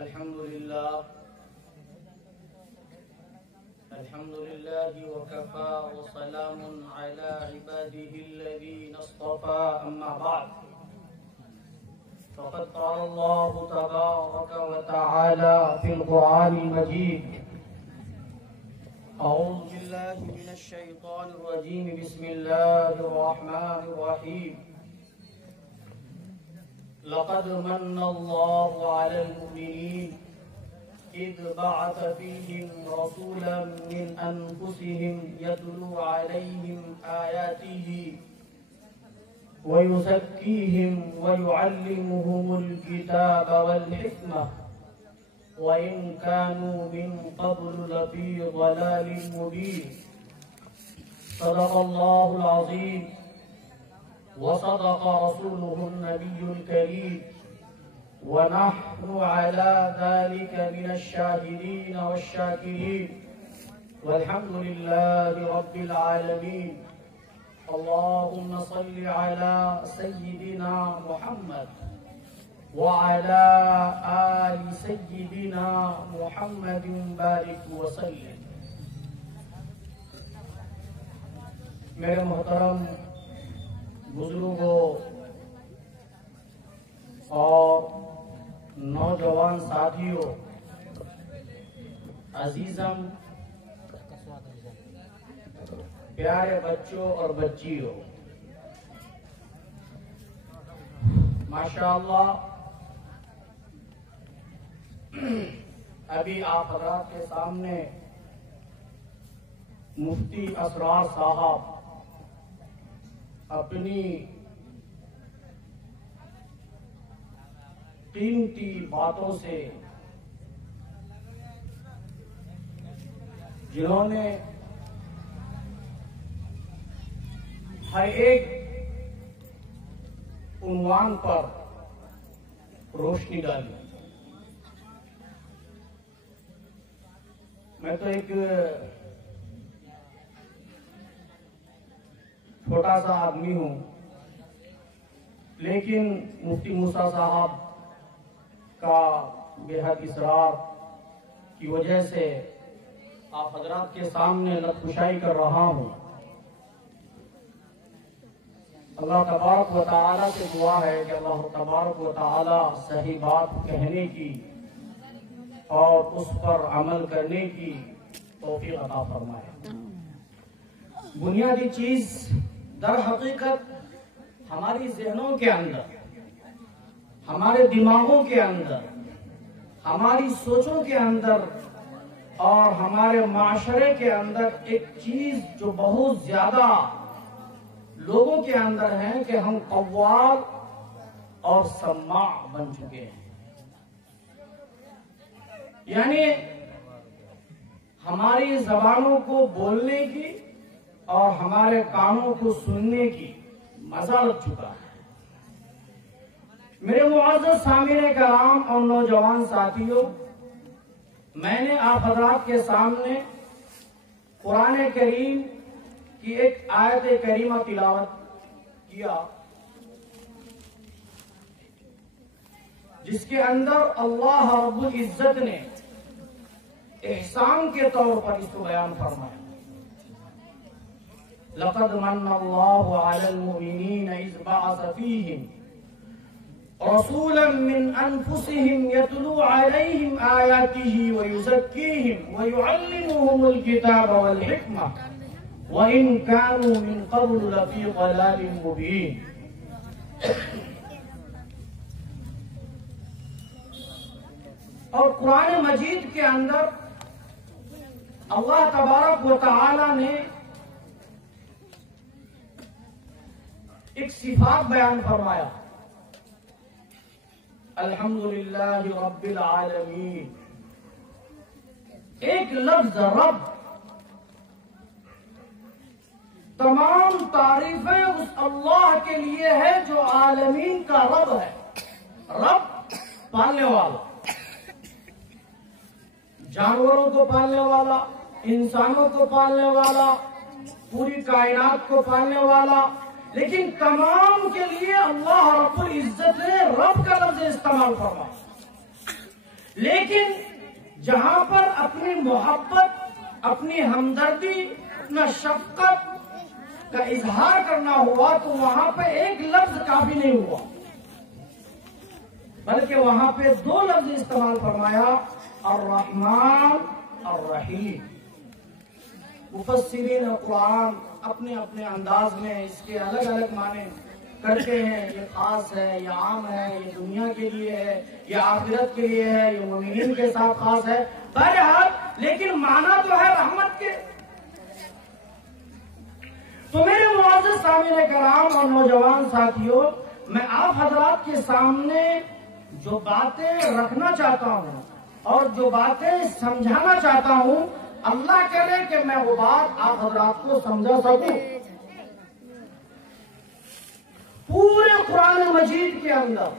अल्हम्दुलिल्लाह वकफ़ा वसलामुन अला इबादिहिल्लज़ीना इस्तफ़ा अम्मा बअद फ़क़द क़ाला अल्लाहु तबारक व तआला फ़िल क़ुरआनिल मजीद अऊज़ु बिल्लाहि मिनश शैतानिर रजीम बिस्मिल्लाहिर रहमानिर रहीम लक़द मन्ना अल्लाहु अलल मुमिनीन इज़ बअस फ़ीहिम रसूलन मिन अनफुसिहिम यतलू अलैहिम आयातिही व युज़क्कीहिम व युअल्लिमुहुमुल किताब वल हिकमह व इन कानू मिन क़ब्लु लफ़ी ज़लालिन मुबीन सदक़ल्लाहुल अज़ीम व सदक़ रसूलुहुन नबियुल करीम व नहनु अला ज़ालिका मिनश शाहिदीन वश्शाकिरीन वल्हम्दुलिल्लाहि रब्बिल आलमीन। अल्लाहुम्मा सल्लि अला सय्यिदिना मुहम्मद व अला आलि सय्यिदिना मुहम्मदिन बारिक व सल्लिम। मेरे मोहतरम बुजुर्गों और नौजवान साथियों, अजीजम, प्यारे बच्चों और बच्चियों, माशाअल्लाह अभी आप हज़रात के सामने मुफ्ती असरार साहब अपनी कीमती बातों से, जिन्होंने हर एक उन्वान पर रोशनी डाली। मैं तो एक छोटा सा आदमी हूं, लेकिन मुफ्ती मूसा साहब का बेहद इसरार की वजह से आप हजरात के सामने लतकुशाई कर रहा हूं। अल्लाह तबारक व तआला से दुआ है कि अल्लाह तबारक व तआला सही बात कहने की और उस पर अमल करने की तौफीक अता फरमाए। बुनियादी चीज दर हकीकत हमारी ज़हनों के अंदर, हमारे दिमागों के अंदर, हमारी सोचों के अंदर और हमारे माशरे के अंदर एक चीज जो बहुत ज्यादा लोगों के अंदर है कि हम कव्वाल और सम्मा बन चुके हैं। यानी हमारी जबानों को बोलने की और हमारे कानों को सुनने की मजा लग चुका है। मेरे मुअज़्ज़ज़ सामिने कराम और नौजवान साथियों, मैंने आप हज़रात के सामने कुरान करीम की एक आयत करीमा तिलावत किया, जिसके अंदर अल्लाह रब्बुल इज्जत ने एहसान के तौर पर इसको बयान फरमाया। लक़द मन्ना अल्लाहु अलल मुमिनीन इज़ बअस फ़ीहिम रसूलन मिन अनफुसिहिम यतलू अलैहिम आयातिही व युज़क्कीहिम व युअल्लिमुहुमुल किताब वल हिकमह व इन कानू मिन क़ब्लु लफ़ी ज़लालिन मुबीन। और कुरान मजीद के अंदर अल्लाह तबारक व तआला ने एक सिफात बयान फरमाया, अल्हम्दुलिल्लाहि रब्बिल आलमीन। एक लफ्ज रब, तमाम तारीफें उस अल्लाह के लिए है जो आलमीन का रब है। रब पालने वाला, जानवरों को पालने वाला, इंसानों को पालने वाला, पूरी कायनात को पालने वाला, लेकिन तमाम के लिए अल्लाह रब्बुल इज्जत ने रब का लफ्ज इस्तेमाल फरमाया। लेकिन जहां पर अपनी मोहब्बत, अपनी हमदर्दी, अपना शफकत का इजहार करना हुआ तो वहां पे एक लफ्ज काफी नहीं हुआ, बल्कि वहां पे दो लफ्ज इस्तेमाल फरमाया, अर्रहमान और रहीम। मुफस्सिरीन कुरान अपने अपने अंदाज में इसके अलग अलग माने करते हैं। ये खास है, ये आम है, ये दुनिया के लिए है, ये आखिरत के लिए है, ये मोमिनीन के साथ खास है। बहरहाल लेकिन माना तो है रहमत के। तो मेरे मुआज़्ज़िज़ सामीन कराम और नौजवान साथियों, मैं आप हजरात के सामने जो बातें रखना चाहता हूँ और जो बातें समझाना चाहता हूँ, अल्लाह करे कि मैं वो बात आप हजरात को समझा सकूं। पूरे कुरान मजीद के अंदर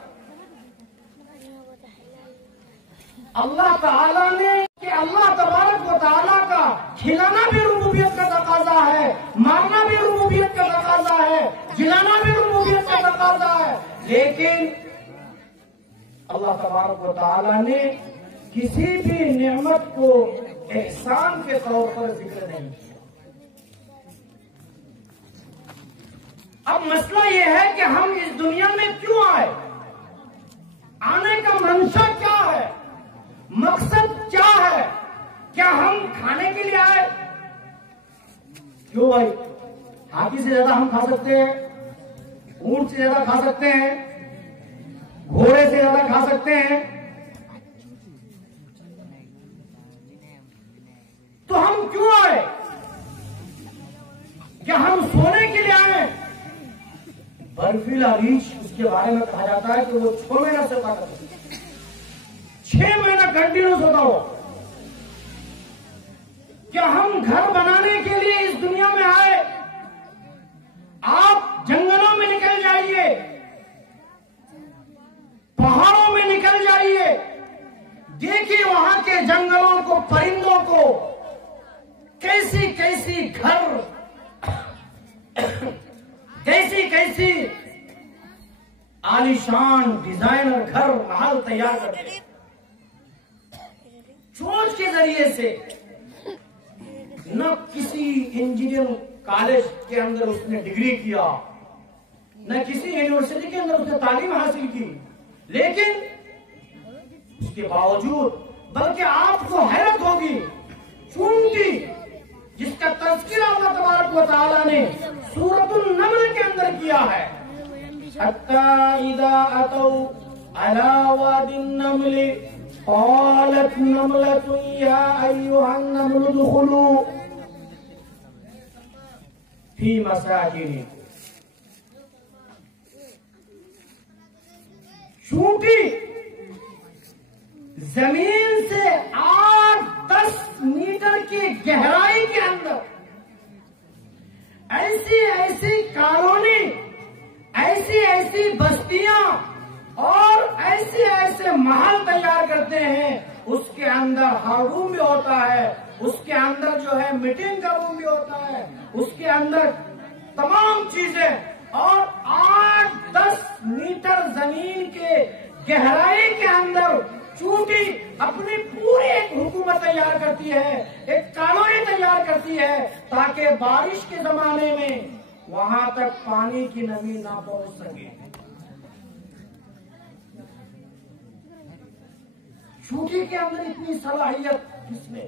अल्लाह ताला ने कि अल्लाह तबारक व ताला का खिलाना भी रुबूबियत का तकाजा है, मारना भी रुबूबियत का तकाजा है, जिलाना भी रुबूबियत का तकाजा है। लेकिन अल्लाह तबारक व ताला ने किसी भी नेमत को एहसान के तौर पर जिक्र नहीं किया। अब मसला यह है कि हम इस दुनिया में क्यों आए, आने का मंशा क्या है, मकसद क्या है? क्या हम खाने के लिए आए? क्यों भाई? हाथी से ज्यादा हम खा सकते हैं, ऊंट से ज्यादा खा सकते हैं, घोड़े से ज्यादा खा सकते हैं, तो हम क्यों आए? क्या हम सोने के लिए आए? बर्फीला रीछ, उसके बारे में कहा जाता है कि वो 6 महीना सोता था, 6 महीना कंटिन्यू सोता हो। क्या हम घर बनाने के लिए इस दुनिया में आए? आप जंगलों में निकल जाइए, पहाड़ों में निकल जाइए, देखिए वहां के जंगलों को, परिंदों को, कैसी कैसी घर, कैसी कैसी आलीशान डिजाइनर घर महल तैयार करते, चोंच के जरिए से। न किसी इंजीनियरिंग कॉलेज के अंदर उसने डिग्री किया, न किसी यूनिवर्सिटी के अंदर उसने तालीम हासिल की, लेकिन उसके बावजूद, बल्कि आपको हैरत होगी, चूंकि जिसका तज़किरा अल्लाह तबारक व तआला ने सूरतुन नम्ल के अंदर किया है, हत्ता इज़ा अतौ अला वादिन नम्ल क़ालत नम्लतुन या अय्युहन नम्लु उदखुलू फी मसाकिनिकुम। चूंकि जमीन से 8-10 मीटर की गहराई के अंदर ऐसी ऐसी कॉलोनी, ऐसी ऐसी बस्तियां और ऐसे ऐसे महल तैयार करते हैं, उसके अंदर हर रूम भी होता है, उसके अंदर जो है मीटिंग का रूम भी होता है, उसके अंदर तमाम चीजें, और 8-10 मीटर जमीन के गहराई के अंदर चूंकि अपनी पूरी एक हुकूमत तैयार करती है, एक कॉलोनी तैयार करती है, ताकि बारिश के जमाने में वहां तक पानी की नमी ना पहुंच सके। चूंकि के अंदर इतनी सलाहियत किसमें?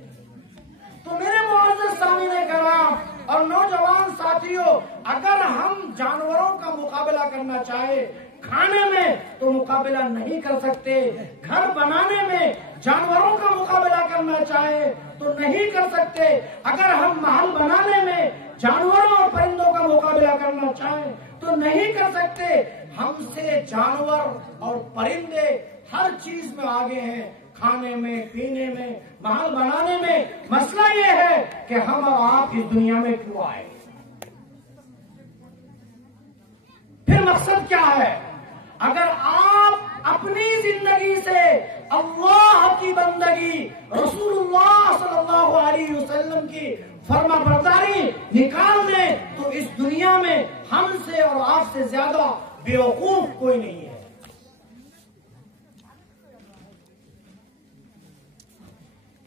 तो मेरे मुअज़्ज़िज़ सामीन कराम और नौजवान साथियों, अगर हम जानवरों का मुकाबला करना चाहे खाने में तो मुकाबला नहीं कर सकते, घर बनाने में जानवरों का मुकाबला करना चाहे तो नहीं कर सकते, अगर हम महल बनाने में जानवरों और परिंदों का मुकाबला करना चाहें तो नहीं कर सकते। हमसे जानवर और परिंदे हर चीज में आगे हैं, खाने में, पीने में, महल बनाने में। मसला ये है कि हम और आप इस दुनिया में क्यों आए, फिर मकसद क्या है? अगर आप अपनी जिंदगी से अल्लाह की बंदगी, रसूलुल्लाह सल्लल्लाहु अलैहि वसल्लम की फर्माबरदारी निकाल दें तो इस दुनिया में हमसे और आपसे ज्यादा बेवकूफ कोई नहीं है।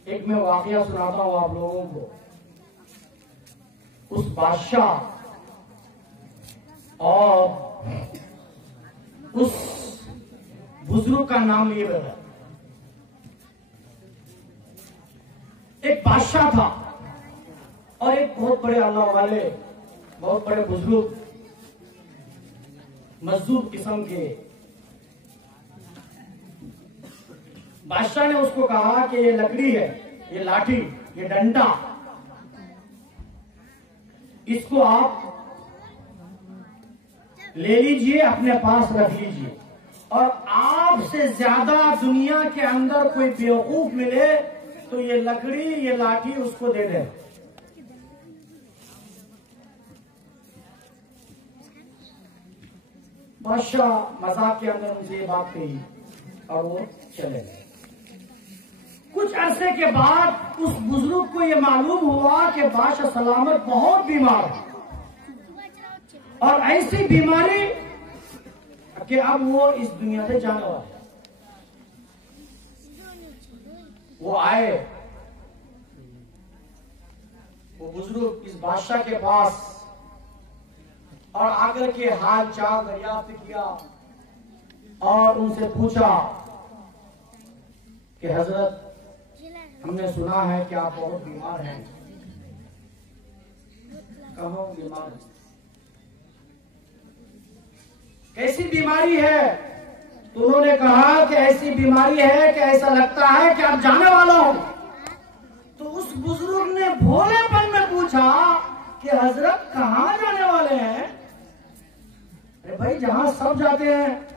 एक मैं वाकया सुनाता हूं आप लोगों को। उस बादशाह और उस बुजुर्ग का नाम ये बता। एक बादशाह था और एक बहुत बड़े अल्लाह वाले, बहुत बड़े बुजुर्ग, मजदूर किस्म के। बादशाह ने उसको कहा कि ये लकड़ी है, ये लाठी, ये डंडा, इसको आप ले लीजिए, अपने पास रख लीजिए, और आपसे ज्यादा दुनिया के अंदर कोई बेवकूफ मिले तो ये लकड़ी, ये लाठी उसको दे दे। बादशाह मजाक के अंदर उनसे ये बात कही और वो चले गए। कुछ अरसे के बाद उस बुजुर्ग को ये मालूम हुआ कि बादशाह सलामत बहुत बीमार है और ऐसी बीमारी कि अब वो इस दुनिया से जाने वाला है। वो आए, वो बुजुर्ग इस बादशाह के पास और आकर के हाल चाल दरियाफ्त किया और उनसे पूछा कि हजरत, हमने सुना है कि आप बहुत बीमार हैं, कहो बीमार हैं, कैसी बीमारी है? तो उन्होंने कहा कि ऐसी बीमारी है कि ऐसा लगता है कि आप जाने वाला हो। तो उस बुजुर्ग ने भोलेपन में पूछा कि हजरत कहाँ जाने वाले हैं? अरे भाई, जहां सब जाते हैं,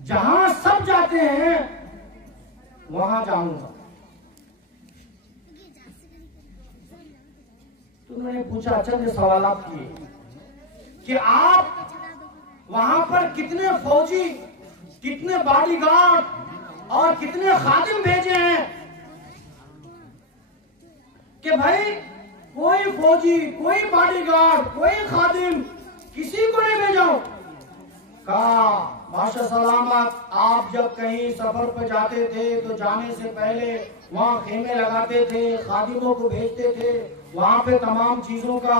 जहां सब जाते हैं वहां जाऊंगा। तो उन्होंने पूछा, चंद सवालात किए कि आप वहां पर कितने फौजी, कितने बॉडीगार्ड और कितने खादिम भेजे हैं? कि भाई कोई फौजी, कोई बॉडीगार्ड, कोई खादिम, किसी को नहीं भेजा। कहा, बादशाह सलामत, आप जब कहीं सफर पर जाते थे तो जाने से पहले वहां खेमे लगाते थे, खादिमों को भेजते थे, वहां पे तमाम चीजों का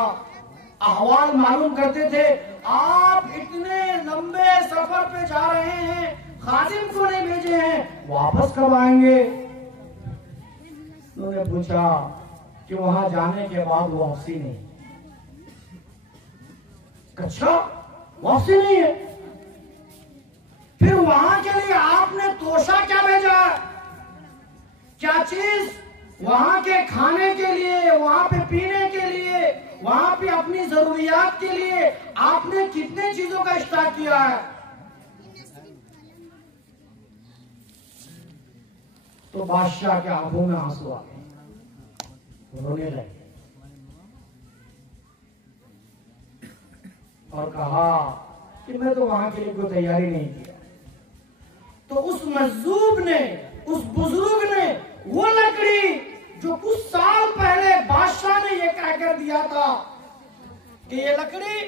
अहवाल मालूम करते थे। आप इतने लंबे सफर पे जा रहे हैं, खादिम को नहीं भेजे हैं, वापस कब आएंगे? उन्होंने पूछा कि वहां जाने के बाद वापसी नहीं। अच्छा, वापसी नहीं है? फिर वहां के लिए आपने तोशा क्या भेजा? क्या चीज? वहां के खाने के लिए, वहां पे पीने के लिए, वहां पे अपनी जरूरियात के लिए आपने कितने चीजों का स्टॉक किया है? तो बादशाह के आंखों में आंसू आ गए, रोने लगे और कहा कि मैं तो वहां के लिए कोई तैयारी नहीं किया। तो उस मजदूर ने, उस बुजुर्ग ने वो लकड़ी जो कुछ साल पहले बादशाह ने ये कहकर दिया था कि ये लकड़ी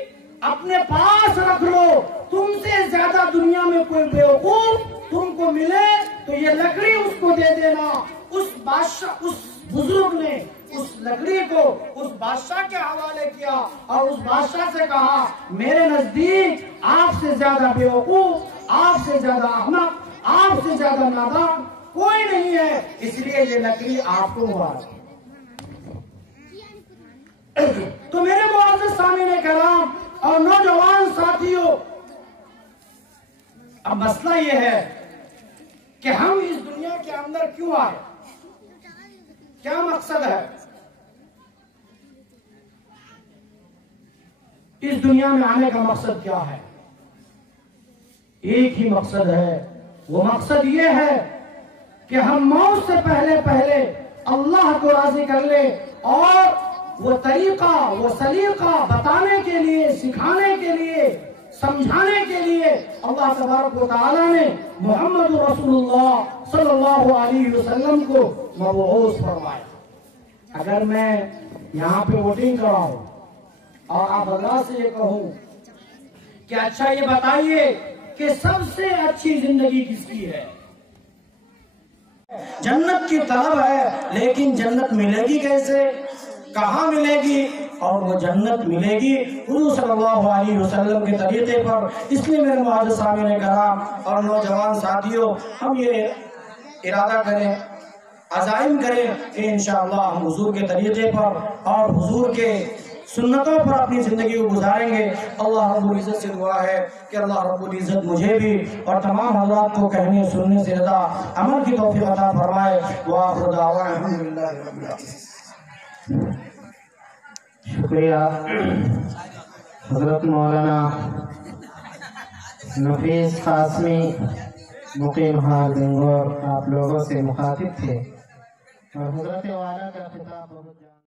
अपने पास रख लो, तुमसे ज्यादा दुनिया में कोई बेवकूफ तुमको मिले तो ये लकड़ी उसको दे देना। उस बादशाह, उस बुजुर्ग ने उस लकड़ी को उस बादशाह के हवाले किया और उस बादशाह से कहा, मेरे नजदीक आपसे ज्यादा बेवकूफ, आपसे ज्यादा अहमक, आपसे ज्यादा नादान कोई नहीं है, इसलिए ये लकड़ी आपको मुबारक। तो मेरे मुआज़िज़ सामीन कराम और नौजवान साथियों, अब मसला ये है कि हम इस दुनिया के अंदर क्यों आए, क्या मकसद है? इस दुनिया में आने का मकसद क्या है? एक ही मकसद है, वो मकसद ये है कि हम मौत से पहले पहले अल्लाह को राजी कर ले और वो तरीका, वो सलीका बताने के लिए, सिखाने के लिए, समझाने के लिए अल्लाह तबारक व तआला ने मोहम्मद रसूलुल्लाह सल्लल्लाहु अलैहि वसल्लम को मबऊस फरमाया। अगर मैं यहाँ पे वोटिंग कराऊं और आप अल्लाह से ये कहूं कि अच्छा ये बताइए कि सबसे अच्छी जिंदगी किसकी है। जन्नत की तलब है, लेकिन जन्नत मिलेगी कैसे, कहाँ मिलेगी, और वो जन्नत मिलेगी हुजूर सल्लल्लाहु अलैहि वसल्लम के तरीके पर। इसलिए मेरे मुआज़्ज़िज़ सामईन कराम और नौजवान साथियों, हम ये इरादा करें, अज़ाइम करें कि इंशाअल्लाह हम हुजूर के तरीके पर और हुजूर के सुन्नतों पर अपनी ज़िंदगी को गुजारेंगे। अल्लाह रब्बुल इज़्ज़त से दुआ है कि अल्लाह रब्बुल इज़्ज़त मुझे भी और तमाम हज़रात को कहने सुनने से ज़्यादा अमल की तौफ़ीक़ अता फरमाए। व आखिरु दावाना अल्हम्दुलिल्लाहि रब्बिल आलमीन। शुक्रिया हज़रत मौलाना नफीस कासमी मुकीम हाल गंगौर आप लोगों से मुखातिब थे और हज़रत वाला का खिताब